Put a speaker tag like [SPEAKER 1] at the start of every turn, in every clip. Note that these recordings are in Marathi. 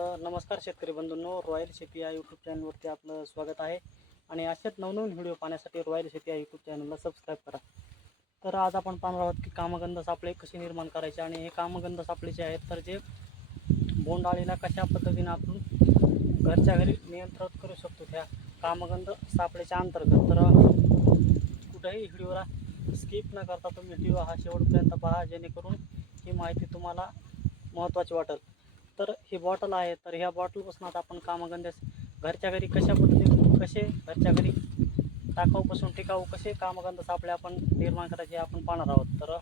[SPEAKER 1] नमस्कार शेतकरी बंधूंनो रॉयल शेती या यूट्यूब चॅनलवरती आपलं स्वागत आहे. आणि असेच नवनवीन व्हिडिओ पाहण्यासाठी रॉयल शेती या यूट्यूब चॅनलला सबस्क्राईब करा. तर आज आपण पाहणार आहोत की कामगंध सापळे कसे निर्माण करायचे आणि हे कामगंध सापळे जे आहेत तर जे बोंडाळीला कशा पद्धतीने आपण घरच्या घरी नियंत्रित करू शकतो त्या कामगंध सापळेच्या अंतर्गत. तर कुठेही व्हिडिओला स्किप न करता तुम्ही व्हिडिओ हा शेवटपर्यंत पहा जेणेकरून ही माहिती तुम्हाला महत्त्वाची वाटेल. तर ही बॉटल आहे. तर ह्या बॉटलपासून आता आपण कामगंध्यास घरच्या घरी कशा पद्धतीने कसे घरच्या घरी टाकाऊपासून टिकाऊ कसे कामगंध सापळे आपण निर्माण करायचे आपण पाहणार आहोत. तर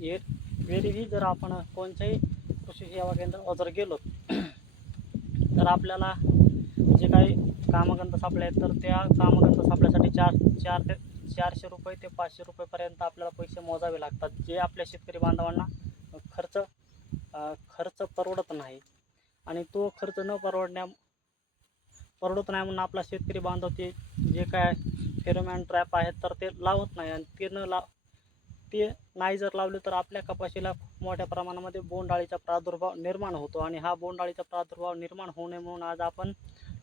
[SPEAKER 1] ये वेळीही जर आपण कोणत्याही कृषी सेवा केंद्रावर जर गेलो तर आपल्याला जे काही कामगंध सापळे आहेत तर त्या कामगंध सापळ्यासाठी चार चार ते चारशे रुपये ते पाचशे रुपयेपर्यंत आपल्याला पैसे मोजावे लागतात. जे आपल्या शेतकरी बांधवांना खर्च खर्च परवडत नाही. आणि तो खर्च न परवडण्या परवडत नाही म्हणून आपला शेतकरी बांधव ते जे काय फेरोमॅन ट्रॅप आहेत तर ते लावत नाही. आणि ते न लाव ते नाही जर लावले तर आपल्या कपाशीला खूप मोठ्या प्रमाणामध्ये बोंडाळीचा प्रादुर्भाव निर्माण होतो. आणि हा बोंडाळीचा प्रादुर्भाव निर्माण होऊ नये म्हणून आज आपण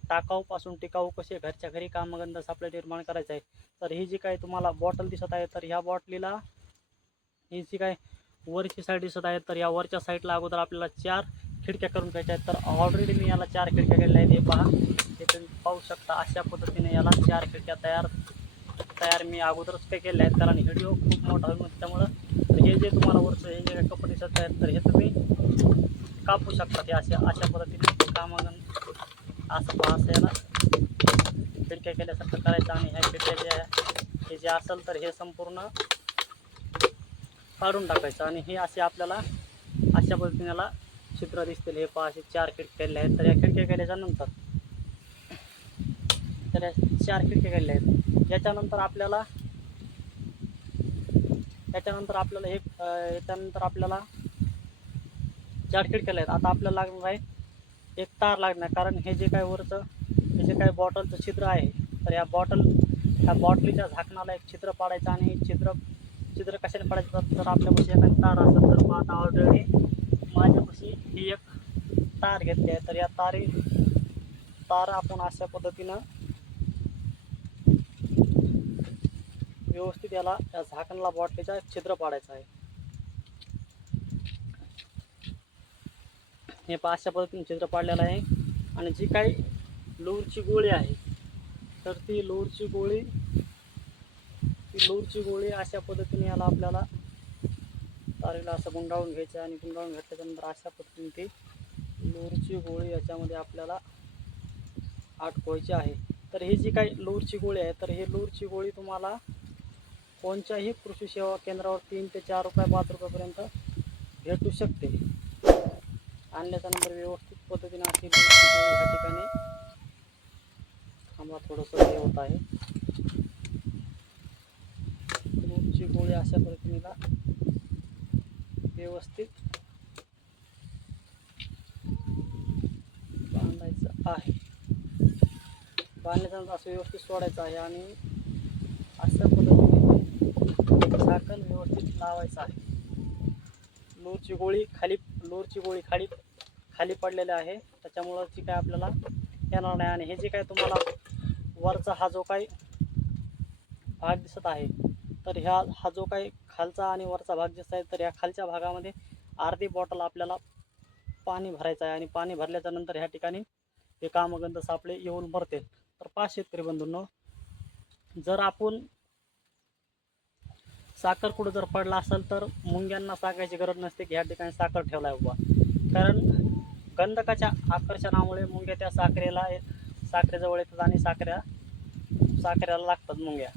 [SPEAKER 1] टाकाऊपासून टिकाऊ कसे घरच्या घरी कामगंध सापळे निर्माण करायचं आहे. तर ही जी काही तुम्हाला बॉटल दिसत आहे तर ह्या बॉटलीला ही जी काय वरची साईड दिसत आहे तर या वरच्या साईडला अगोदर आपल्याला चार खिडक्या करून घ्यायच्या आहेत. तर ऑलरेडी मी याला चार खिडक्या केलेल्या आहेत. हे पहा. हे तुम्ही पाहू शकता अशा पद्धतीने याला चार खिडक्या तयार तयार मी अगोदरच काही केल्या आहेत. कारण व्हिडिओ खूप मोठा होईल त्यामुळं तर हे जे तुम्हाला वरचं हे जे कपडे दिसत आहेत तर हे तुम्ही कापू शकता हे अशा अशा पद्धतीने कामागन असं पहा असं याला खिडक्या केल्यासारखं करायचं. आणि ह्या खिडक्या ज्या हे जे असेल तर हे संपूर्ण काढून टाकायचं. आणि हे असे आपल्याला अशा पद्धतीने चित्र दिसतील. हे पहा असे चार खिडक्या केले आहेत. तर या खिडक्या केल्याच्यानंतर तर या चार खिडक्या केलेल्या आहेत. याच्यानंतर आपल्याला याच्यानंतर आपल्याला हे याच्यानंतर आपल्याला चार खिडक्या आहेत. आता आपल्याला लागणार आहे एक तार लागणार कारण हे जे काय वरचं हे जे काय बॉटलचं छिद्र आहे तर या बॉटल ह्या बॉटलीच्या झाकणाला एक छिद्र पाडायचं आणि छिद्र चित्र कशाने पाडायचं तर- आपल्यापाशी एखादी तार असेल तर मग आता ऑलरेडी माझ्यापाशी ही एक तार घेतली आहे. तर या तारी तार आपण अशा पद्धतीनं व्यवस्थित याला या झाकणला बॉटलीचा छिद्र पाडायचं आहे. हे पहा अशा पद्धतीने छिद्र पाडलेलं आहे. आणि जी काही लोरची गोळी आहे तर ती लोरची गोळी ती लोडची गोळी अशा पद्धतीने याला आपल्याला तारेला असं गुंडाळून घ्यायचं आणि गुंडाळून घेतल्याच्यानंतर अशा पद्धतीने ती लूरची गोळी याच्यामध्ये आपल्याला आटकवायची आहे. तर ही जी काही लोरची गोळी आहे तर हे लूरची गोळी तुम्हाला कोणत्याही कृषी सेवा केंद्रावर तीन ते चार रुपये पाच रुपयापर्यंत भेटू शकते. आणल्याच्यानंतर व्यवस्थित पद्धतीने अशी लूरची गोळी या ठिकाणी थांबा थोडंसं हे होत आहे लूटची गोळी अशा पद्धतीनेला व्यवस्थित बांधायचं आहे. बांधल्याच्यानंतर असं व्यवस्थित सोडायचं आहे आणि अशा पद्धतीने झाकण व्यवस्थित लावायचं आहे. लोरची गोळी खाली लोरची गोळी खाली खाली पडलेली आहे. त्याच्यामुळं जी काय आपल्याला येणार नाही आणि हे जे काय तुम्हाला वरचा हा जो काही भाग दिसत आहे तर ह्या हा जो काही खालचा आणि वरचा भाग जसा आहे तर ह्या खालच्या भागामध्ये अर्धी बॉटल आपल्याला पाणी भरायचं आहे आणि पाणी भरल्याच्या नंतर ह्या ठिकाणी हे कामगंध सापळे येऊन भरतील. तर पाच शेतकरी बंधूंनो जर आपण साखर कुठं जर पडला असेल तर मुंग्यांना सांगायची गरज नसते की ह्या ठिकाणी साखर ठेवला आहे बाबा कारण गंधकाच्या आकर्षणामुळे मुंग्या त्या साखरेला साखरेजवळ येतात आणि साखऱ्या साखरेला लागतात मुंग्या.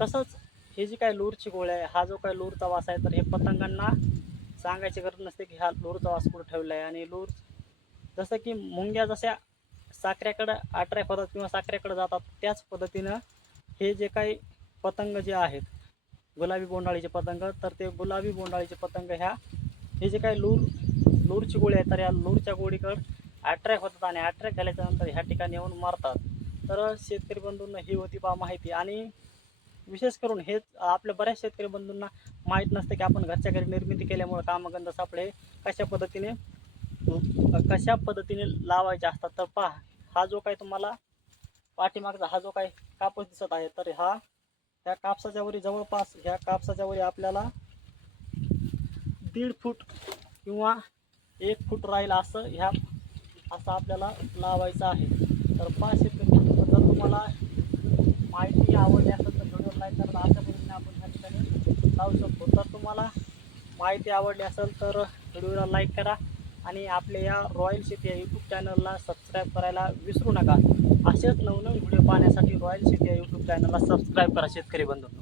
[SPEAKER 1] तसंच हे जी काय लूरची गोळी आहे हा जो काय लूरचा वास आहे तर हे पतंगांना सांगायची गरज नसते की हा लूरचा वास कुठं ठेवला आहे आणि लूर जसं की मुंग्या जशा साखऱ्याकडं अट्रॅक्ट होतात किंवा साखऱ्याकडे जातात त्याच पद्धतीनं हे जे काही पतंग जे आहेत गुलाबी बोंडाळीचे पतंग तर ते गुलाबी बोंडाळीचे पतंग ह्या हे जे काही लूर लूरची गोळी आहे तर या लूरच्या गोळीकडं अट्रॅक्ट होतात आणि अट्रॅक्ट झाल्याच्यानंतर ह्या ठिकाणी येऊन मारतात. तर शेतकरी बंधूंना ही होती बा माहिती. आणि विशेष करून हेच आपल्या बऱ्याच शेतकरी बंधूंना माहीत नसतं की आपण घरच्या घरी निर्मिती केल्यामुळं कामगंध सापळे कशा पद्धतीने? कशा पद्धतीने लावायचे असतात? तर पहा हा जो काही तुम्हाला पाठीमागचा हा जो काही कापूस दिसत आहे तर हा ह्या कापसाच्या वरी जवळपास ह्या कापसाच्या वरी आपल्याला दीड फूट किंवा एक फूट राहील असं ह्या असं आपल्याला लावायचं आहे. तर पहा शेतकरी मित्रांनो, जर तुम्हाला माहिती आवडली असेल तर व्हिडिओ लाईक करा अशा पद्धतीने आपण ह्या ठिकाणी लावू शकतो तर तुम्हाला माहिती आवडली असेल तर व्हिडिओला लाईक करा आणि आपल्या या रॉयल शेती या यूट्यूब चॅनलला सबस्क्राईब करायला विसरू नका. असेच नवनवीन व्हिडिओ पाहण्यासाठी रॉयल शेती या यूट्यूब चॅनलला सबस्क्राईब करा शेतकरी बंधूंनो